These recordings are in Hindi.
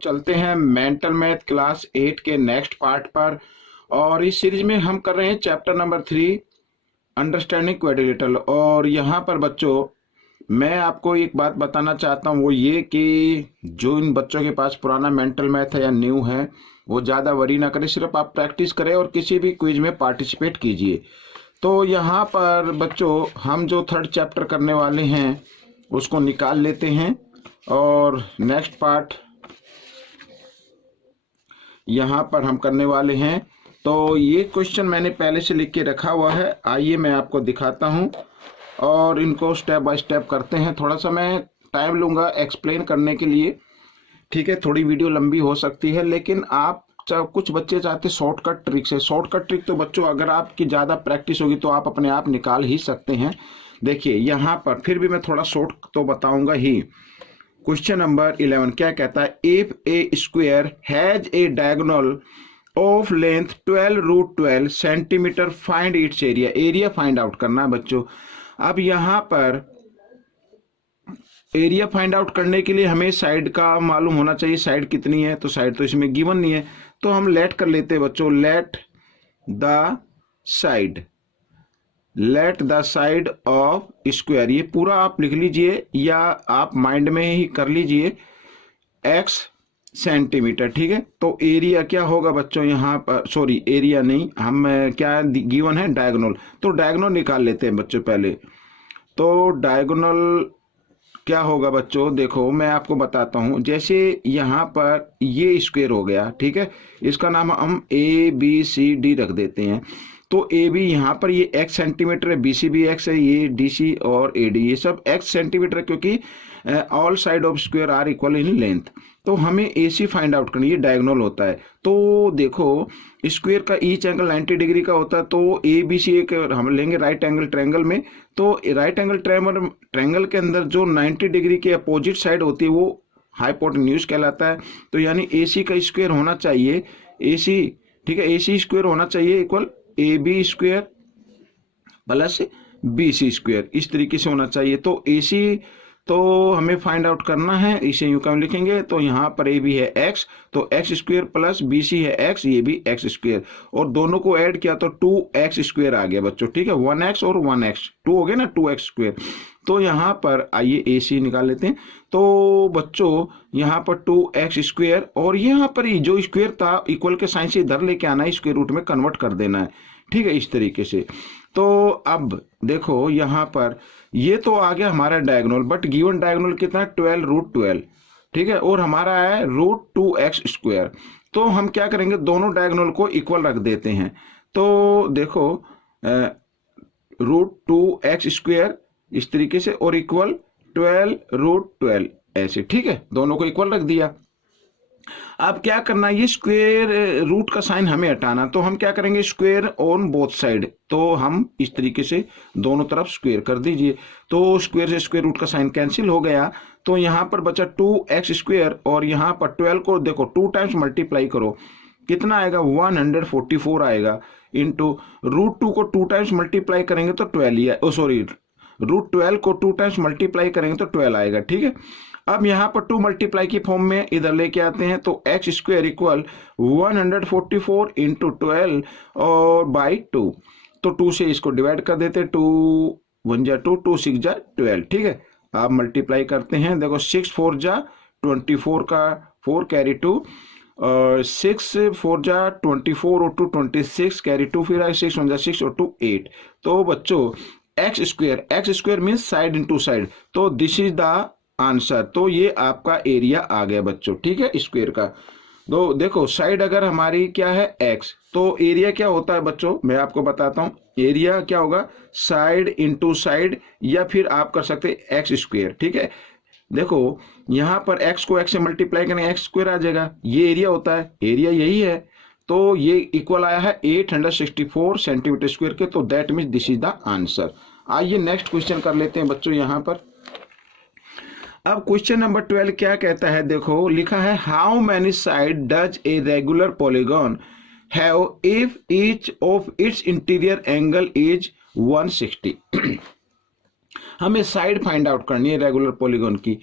चलते हैं मेंटल मैथ क्लास 8 के नेक्स्ट पार्ट पर। और इस सीरीज में हम कर रहे हैं चैप्टर नंबर 3 अंडरस्टैंडिंग क्वाड्रिलेटरल। और यहाँ पर बच्चों मैं आपको एक बात बताना चाहता हूँ, वो ये कि जो इन बच्चों के पास पुराना मेंटल मैथ है या न्यू है वो ज़्यादा वरी ना करें, सिर्फ आप प्रैक्टिस करें और किसी भी क्विज में पार्टिसिपेट कीजिए। तो यहाँ पर बच्चों हम जो थर्ड चैप्टर करने वाले हैं उसको निकाल लेते हैं और नेक्स्ट पार्ट यहाँ पर हम करने वाले हैं। तो ये क्वेश्चन मैंने पहले से लिख के रखा हुआ है, आइए मैं आपको दिखाता हूँ और इनको स्टेप बाय स्टेप करते हैं। थोड़ा सा मैं टाइम लूँगा एक्सप्लेन करने के लिए, ठीक है। थोड़ी वीडियो लंबी हो सकती है, लेकिन आप कुछ बच्चे चाहते शॉर्टकट ट्रिक से। शॉर्टकट ट्रिक तो बच्चों अगर आपकी ज़्यादा प्रैक्टिस होगी तो आप अपने आप निकाल ही सकते हैं। देखिए यहाँ पर फिर भी मैं थोड़ा शॉर्ट तो बताऊंगा ही। क्वेश्चन नंबर 11 क्या कहता है, if A square has a diagonal of length 12√12 centimetre find its area. Area find out करना है बच्चों। अब यहाँ पर एरिया फाइंड आउट करने के लिए हमें साइड का मालूम होना चाहिए, साइड कितनी है। तो साइड तो इसमें गिवन नहीं है, तो हम लेट कर लेते हैं बच्चों, let the side of square. ये पूरा आप लिख लीजिए या आप माइंड में ही कर लीजिए, x सेंटीमीटर, ठीक है। तो एरिया क्या होगा बच्चों यहाँ पर, सॉरी एरिया नहीं, हम क्या गिवन है डायगोनल, तो डायगोनल निकाल लेते हैं बच्चों पहले। तो डायगोनल क्या होगा बच्चों, देखो मैं आपको बताता हूं। जैसे यहाँ पर ये स्क्वायर हो गया, ठीक है, इसका नाम हम ABCD रख देते हैं। तो AB यहाँ पर ये x सेंटीमीटर है, BC भी x है, ये DC और AD ये सब x सेंटीमीटर है, क्योंकि all side of square are equal in length. तो हमें AC फाइंड आउट करनी, ये डायगोनल होता है। तो देखो स्क्वायर का ईच एंगल 90 डिग्री का होता है, तो ABC एक हम लेंगे राइट एंगल ट्रायंगल में। तो राइट एंगल ट्रायंगल के अंदर जो 90 डिग्री के अपोजिट साइड होती है वो हाइपोटेन्यूज कहलाता है। तो यानी AC का स्क्वायर होना चाहिए, AC, ठीक है, AC स्क्वायर होना चाहिए equal AB square plus BC square, इस तरीके से होना चाहिए। तो AC तो हमें फाइंड आउट करना है, इसे यूं कम लिखेंगे। तो यहाँ पर AB है x, तो x स्क्वायर प्लस BC है x, ये भी x स्क्वायर, और दोनों को ऐड किया तो 2x स्क्वायर आ गया बच्चों, ठीक है। 1x और 1x 2 हो गए ना, 2x स्क्वायर। तो यहाँ पर आइए AC निकाल लेते हैं। तो बच्चों यहाँ पर 2x स्क्वायर और यहाँ पर जो स्क्वायर था इक्वल के साइन से इधर लेके आना है, स्क्वायर रूट में कन्वर्ट कर देना है, ठीक है, इस तरीके से। तो अब देखो यहाँ पर ये तो आ गया हमारा डायगोनल, बट गिवन डायगोनल कितना है 12√12, ठीक है, और हमारा है √2x स्क्वायर। तो हम क्या करेंगे, दोनों डायगोनल को इक्वल रख देते हैं। तो देखो √2x स्क्वायर इस तरीके से और इक्वल 12√12 ऐसे, ठीक है, दोनों को इक्वल रख दिया। अब क्या करना, ये स्क्वायर रूट का साइन हमें हटाना। तो हम क्या करेंगे, स्क्वायर ऑन बोथ साइड, तो हम इस तरीके से दोनों तरफ स्क्वायर कर दीजिए। तो स्क्वायर से स्क्वायर रूट का साइन कैंसिल हो गया, तो यहाँ पर बचा 2x स्क्वायर और यहाँ पर 12 को देखो 2 टाइम्स मल्टीप्लाई करो, कितना आएगा 144 आएगा, इंटू √2 को 2 टाइम्स मल्टीप्लाई करेंगे तो 12, सॉरी √12 को 2 टाइम्स मल्टीप्लाई करेंगे तो 12 आएगा, ठीक है। अब यहाँ पर 2 मल्टीप्लाई की फॉर्म में इधर लेके आते हैं, तो x स्क्वायर इक्वल 144 इंटू 12 और बाई 2। तो 2 से इसको डिवाइड कर देते, 2 1 जा 2, 2 6 जा 12, ठीक है। आप मल्टीप्लाई करते हैं, देखो 6 4 जा 24 का 4 कैरी 2 और 6 4 जा 24 और 2 26 कैरी 2, फिर आए 6 1 जा 6 और 2 8। तो बच्चों x square means side into side, तो दिस इज द आंसर। तो ये आपका एरिया आ गया बच्चों, ठीक है, स्क्वायर का। तो देखो साइड अगर हमारी क्या है x, तो एरिया क्या होता है बच्चों, मैं आपको बताता हूं। एरिया क्या होगा, साइड इंटू साइड, या फिर आप कर सकते x स्क्वायर, ठीक है। देखो यहाँ पर x को x से मल्टीप्लाई करें, x स्क्वायर आ जाएगा, ये एरिया होता है, एरिया यही है। तो ये इक्वल आया है 864 सेंटीमीटर स्क्वायर के, तो that means this is the answer. आइए नेक्स्ट क्वेश्चन कर लेते हैं बच्चों यहाँ पर। अब क्वेश्चन नंबर 12 क्या कहता है, देखो लिखा है, how many side does A regular polygon have if each of its interior angle is 160। हमें साइड फाइंड आउट करनी है रेगुलर पॉलीगॉन की।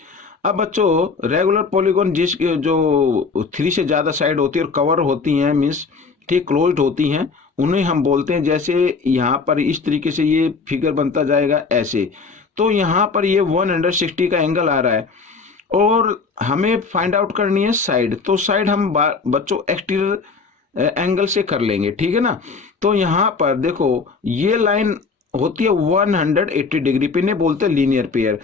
अब बच्चों रेगुलर पॉलीगॉन जिस जो 3 से ज़्यादा साइड होती है और कवर होती हैं, मीन्स ठीक क्लोज्ड होती हैं, उन्हें हम बोलते हैं, जैसे यहाँ पर इस तरीके से ये फिगर बनता जाएगा ऐसे। तो यहाँ पर ये 160 का एंगल आ रहा है और हमें फाइंड आउट करनी है साइड। तो साइड हम बच्चों एक्सटीरियर एंगल से कर लेंगे, ठीक है ना। तो यहाँ पर देखो ये लाइन होती है 180 डिग्री पे, इन्हें बोलते हैं लीनियर पेयर।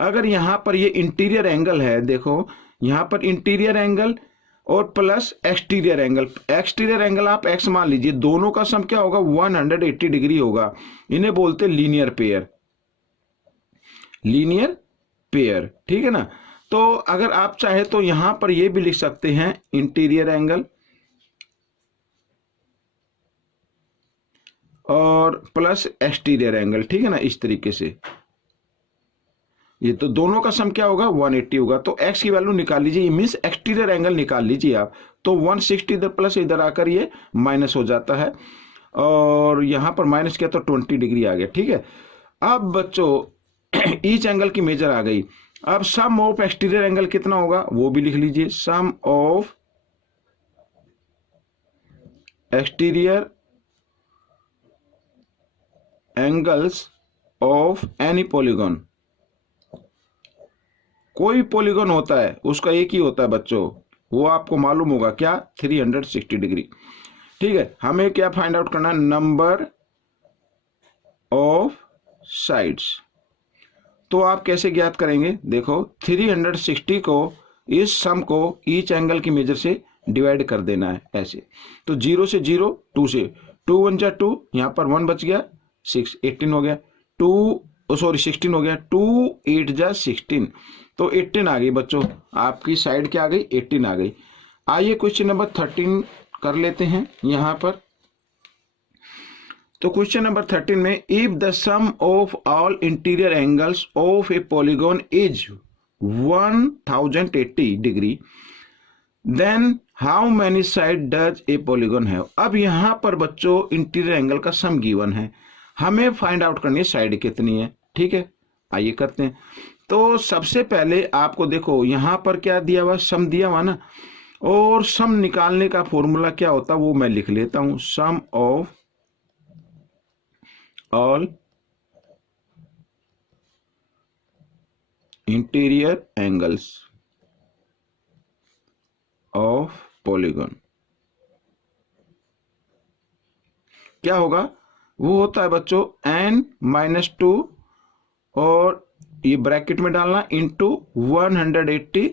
अगर यहाँ पर ये इंटीरियर एंगल है, देखो यहाँ पर इंटीरियर एंगल और plus exterior angle. Exterior angle आप एक्स मान लीजिए, दोनों का सम क्या होगा 180 डिग्री होगा। इन्हें बोलते हैं लीनियर पेयर, लीनियर पेयर, ठीक है ना। तो अगर आप चाहे तो यहां पर ये भी लिख सकते हैं इंटीरियर एंगल और प्लस एक्सटीरियर एंगल, ठीक है ना, इस तरीके से। ये तो दोनों का सम क्या होगा 180 होगा। तो x की वैल्यू निकाल लीजिए, ये मीन्स एक्सटीरियर एंगल निकाल लीजिए आप। तो 160 इधर प्लस इधर आकर ये माइनस हो जाता है और यहां पर माइनस किया तो 20 डिग्री आ गया, ठीक है। अब बच्चों ईच एंगल की मेजर आ गई। अब सम ऑफ एक्सटीरियर एंगल कितना होगा वो भी लिख लीजिए, sum of exterior angles of any polygon. कोई पॉलीगॉन होता है उसका एक ही होता है बच्चों, वो आपको मालूम होगा क्या, 360 डिग्री, ठीक है। हमें क्या फाइंड आउट करना है, नंबर ऑफ साइड्स। तो आप कैसे ज्ञात करेंगे, देखो 360 को इस सम को ईच एंगल की मेजर से डिवाइड कर देना है ऐसे। तो 0 से 0, 2 से 2 1 जा 2, यहां पर 1 बच गया 6, 18 हो गया, 16 हो गया, 2 8 जा 16, तो 18 आ गई बच्चों, आपकी साइड क्या आ गई 18 आ गई। आइए क्वेश्चन नंबर 13 कर लेते हैं यहां पर। तो क्वेश्चन नंबर 13 में, if the sum of all interior angles of a polygon is 1080 degree then how many side does a polygon have. अब यहां पर बच्चों इंटीरियर एंगल का सम गिवन है, हमें फाइंड आउट करनी है साइड कितनी है, ठीक है। आइए करते हैं। तो सबसे पहले आपको देखो यहां पर क्या दिया हुआ, सम दिया हुआ ना, और सम निकालने का फॉर्मूला क्या होता है वो मैं लिख लेता हूं, sum of all interior angles of polygon क्या होगा, वो होता है बच्चों n-2 और ये ब्रैकेट में डालना इंटू 180,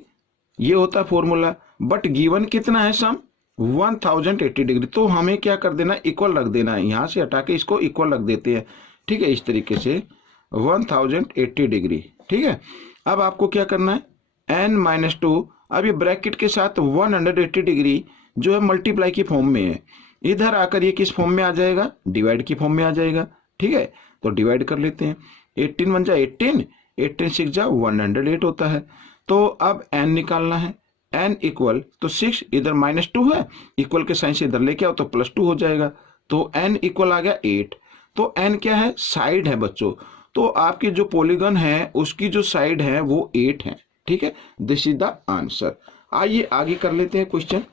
ये होता है फॉर्मूला। बट गिवन कितना है सम 1080 डिग्री, तो हमें क्या कर देना, इक्वल रख देना है, यहां से हटा के इसको इक्वल रख देते हैं, ठीक है, इस तरीके से 1080 डिग्री, ठीक है। अब आपको क्या करना है n-2, अब ये ब्रैकेट के साथ 180 डिग्री जो है मल्टीप्लाई की फॉर्म में है, इधर आकर ये किस फॉर्म में आ जाएगा, डिवाइड की फॉर्म में आ जाएगा, ठीक है। तो डिवाइड कर लेते हैं, 18 1 जा 18, 18 6 जा 108 होता है। तो अब n निकालना है, n इक्वल, तो 6 इधर -2 है, इक्वल के साइन से इधर लेके आओ तो +2 हो जाएगा, तो n इक्वल आ गया 8। तो n क्या है, साइड है बच्चों। तो आपकी जो पॉलीगॉन है उसकी जो साइड है वो 8 है, ठीक है। This is the answer. आइए आगे कर लेते हैं क्वेश्चन।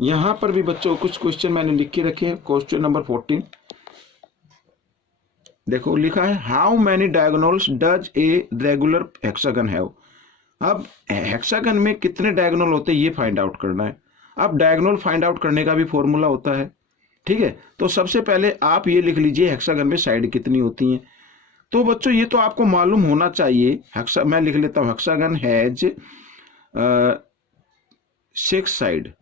यहां पर भी बच्चों कुछ क्वेश्चन मैंने लिख के रखे हैं। क्वेश्चन नंबर 14 देखो लिखा है, how many diagonals does a regular hexagon have. अब हेक्सागन में कितने डायगोनल होते हैं ये फाइंड आउट करना है। अब डायगोनल फाइंड आउट करने का भी फॉर्मूला होता है, ठीक है। तो सबसे पहले आप ये लिख लीजिए हेक्सागन में साइड कितनी होती हैं। तो बच्चों ये तो आपको मालूम होना चाहिए, मैं लिख लेता हूं, हेक्सागन हैज 6 साइड।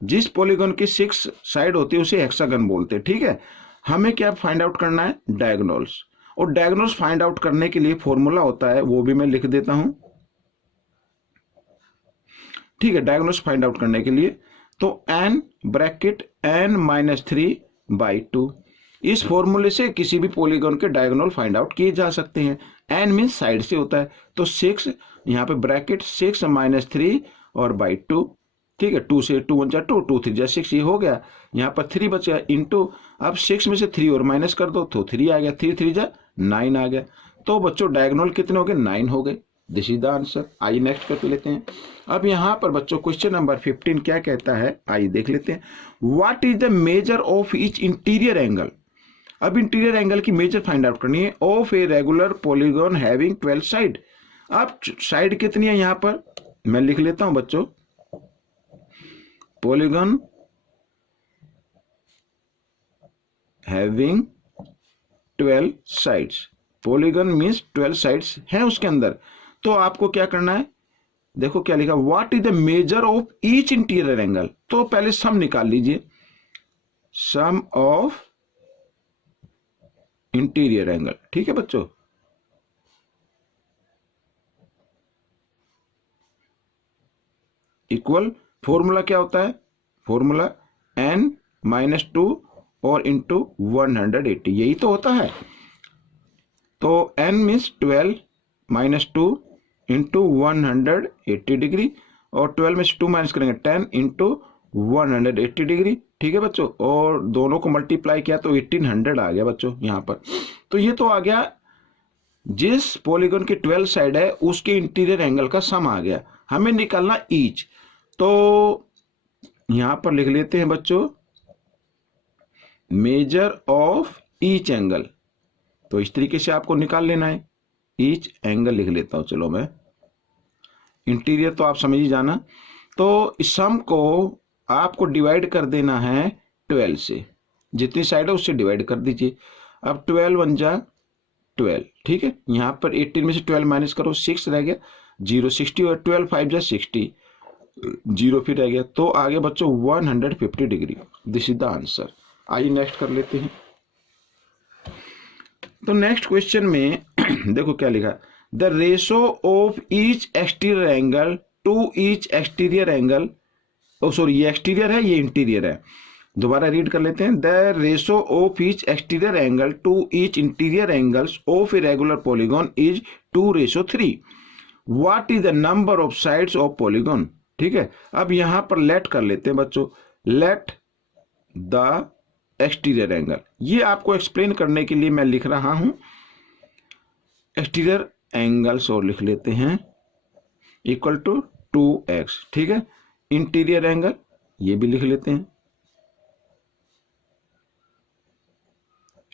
जिस पॉलीगॉन की 6 साइड होती है उसे हेक्सागन बोलते हैं, ठीक है। हमें क्या फाइंड आउट करना है, डायगोनल्स। और डायगोनल्स फाइंड आउट करने के लिए फॉर्मूला होता है, वो भी मैं लिख देता हूं, ठीक है। डायगोनल्स फाइंड आउट करने के लिए तो n ब्रैकेट n-3/2, इस फॉर्मूले से किसी भी पॉलीगॉन के डायगोनल फाइंड आउट किए जा सकते हैं। n मीन साइड से होता है, तो 6 यहाँ पे ब्रैकेट 6 -3 और बाई 2, ठीक है। 2 से 2 1 जा 2, 2 3 जा 6, ये हो गया। यहाँ पर 3 बचा इंटू, अब 6 में से 3 और माइनस कर दो तो 3 आ गया, 3 3 जा 9 आ गया। तो बच्चों डायगोनल कितने हो गए, 9 हो गए। This is the answer. आइए नेक्स्ट कर लेते हैं। अब यहाँ पर बच्चों क्वेश्चन नंबर 15 क्या कहता है, आइए देख लेते हैं। What is the measure of each interior angle. अब इंटीरियर एंगल की मेजर फाइंड आउट करनी है of a regular polygon having 12 side. अब साइड कितनी है यहाँ पर, मैं लिख लेता हूं बच्चों, polygon having 12 sides. Polygon means 12 sides हैं उसके अंदर। तो आपको क्या करना है, देखो क्या लिखा, what is the measure of each interior angle. तो पहले सम निकाल लीजिए, सम ऑफ इंटीरियर एंगल, ठीक है बच्चों। इक्वल फॉर्मूला क्या होता है, फॉर्मूला n-2 और इंटू 180, यही तो होता है। तो n मीन्स 12 -2 इंटू 180 डिग्री, और 12 में से 2 माइनस करेंगे 10 इंटू 180 डिग्री, ठीक है बच्चों। और दोनों को मल्टीप्लाई किया तो 1800 आ गया बच्चों यहाँ पर। तो ये तो आ गया जिस पॉलीगॉन की 12 साइड है उसके इंटीरियर एंगल का सम आ गया। हमें निकालना ईच, तो यहां पर लिख लेते हैं बच्चों मेजर ऑफ ईच एंगल। तो इस तरीके से आपको निकाल लेना है, ईच एंगल लिख लेता हूं। चलो मैं इंटीरियर तो आप समझ ही जाना। तो इस सम को आपको डिवाइड कर देना है 12 से, जितनी साइड है उससे डिवाइड कर दीजिए। अब 12 1 जा 12, ठीक है। यहां पर 18 में से 12 माइनस करो, 6 रह गया, 0 60, और 12 5 जा 60, 0 फिर रह गया। तो आगे बच्चों 150 degree, this is the answer. आइए नेक्स्ट कर लेते हैं। तो नेक्स्ट क्वेश्चन में देखो क्या लिखा, the ratio of each exterior angle to each exterior angle, oh sorry ये एक्सटीरियर है ये इंटीरियर है, दोबारा रीड कर लेते हैं। The ratio of each exterior angle to each interior angles of a regular polygon is 2:3। What is the number of sides of polygon, ठीक है। अब यहां पर लेट कर लेते हैं बच्चों, लेट द एक्सटीरियर एंगल। ये आपको एक्सप्लेन करने के लिए मैं लिख रहा हूं एक्सटीरियर एंगल्स, और लिख लेते हैं इक्वल टू 2x, ठीक है। इंटीरियर एंगल ये भी लिख लेते हैं,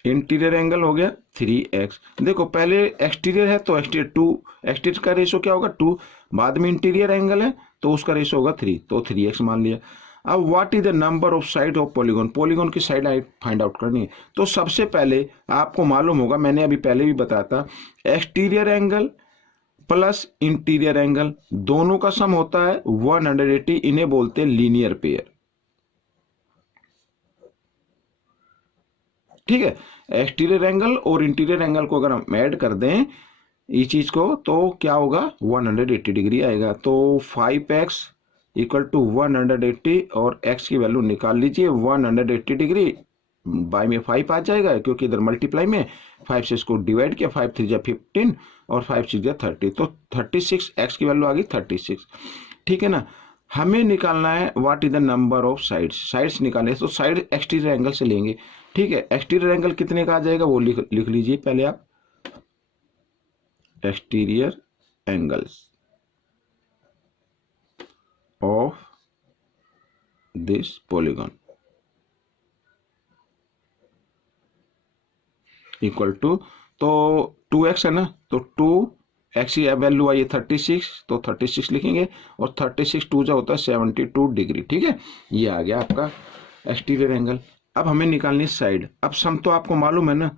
इंटीरियर एंगल हो गया 3x। देखो पहले एक्सटीरियर है तो एक्सटीरियर 2, एक्सटीरियर का रेशो क्या होगा 2, बाद में इंटीरियर एंगल है तो उसका रेशो होगा 3, तो 3x मान लिया। अब what is the number of side of polygon, polygon की साइड फाइंड आउट करनी है। तो सबसे पहले आपको मालूम होगा, मैंने अभी पहले भी बताया था, exterior angle plus interior angle दोनों का सम होता है 180, इन्हें बोलते हैं लीनियर पेयर, ठीक है। एक्सटीरियर एंगल और इंटीरियर एंगल को अगर हम ऐड कर दें इस चीज को तो क्या होगा 180 डिग्री आएगा। तो 5x इक्वल टू 180, और x की वैल्यू निकाल लीजिए 180 डिग्री बाय में 5 आ जाएगा, क्योंकि इधर मल्टीप्लाई में 5 से इसको डिवाइड किया, 5 3 जा 15 और 5 6 जा 30, तो 36, x की वैल्यू आ गई 36, ठीक है ना। हमें निकालना है what is the number of sides, sides निकालने, तो साइड एक्सटीरियर एंगल से लेंगे, ठीक है। एक्सटीरियर एंगल कितने का आ जाएगा वो लिख लीजिए पहले आप, exterior angles of this polygon equal to, तो 2x है ना, तो 2x की वैल्यू आई है 36, तो 36 लिखेंगे, और 36 2 जा होता है 72 डिग्री, ठीक है। ये आ गया आपका एक्सटीरियर एंगल। अब हमें निकालनी साइड। अब सम तो आपको मालूम है ना,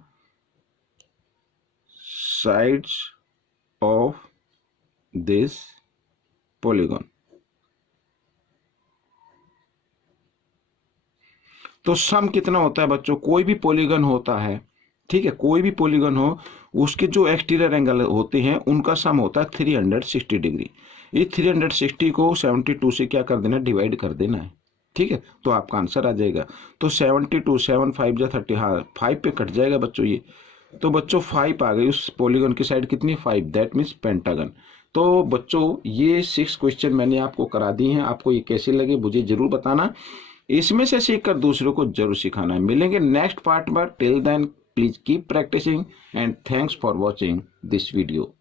साइड्स ऑफ दिस पॉलीगॉन। तो सम कितना होता है बच्चों, कोई भी पॉलीगॉन होता है, ठीक है, कोई भी पॉलीगॉन हो उसके जो एक्सटीरियर एंगल होते हैं उनका सम होता है 360 डिग्री। ये 360 को 72 से क्या कर देना, डिवाइड कर देना है, ठीक है, तो आपका आंसर आ जाएगा। तो 72 7 5 जा 30, हाँ 5 पे कट जाएगा बच्चों ये, तो बच्चों 5 आ गई। उस पॉलीगॉन की साइड कितनी 5, दैट मीन्स पेंटागन। तो बच्चों ये 6 क्वेश्चन मैंने आपको करा दिए हैं, आपको ये कैसे लगे मुझे जरूर बताना, इसमें से सीख कर दूसरों को जरूर सिखाना है। मिलेंगे नेक्स्ट पार्ट में, till then Please keep practicing and thanks for watching this video.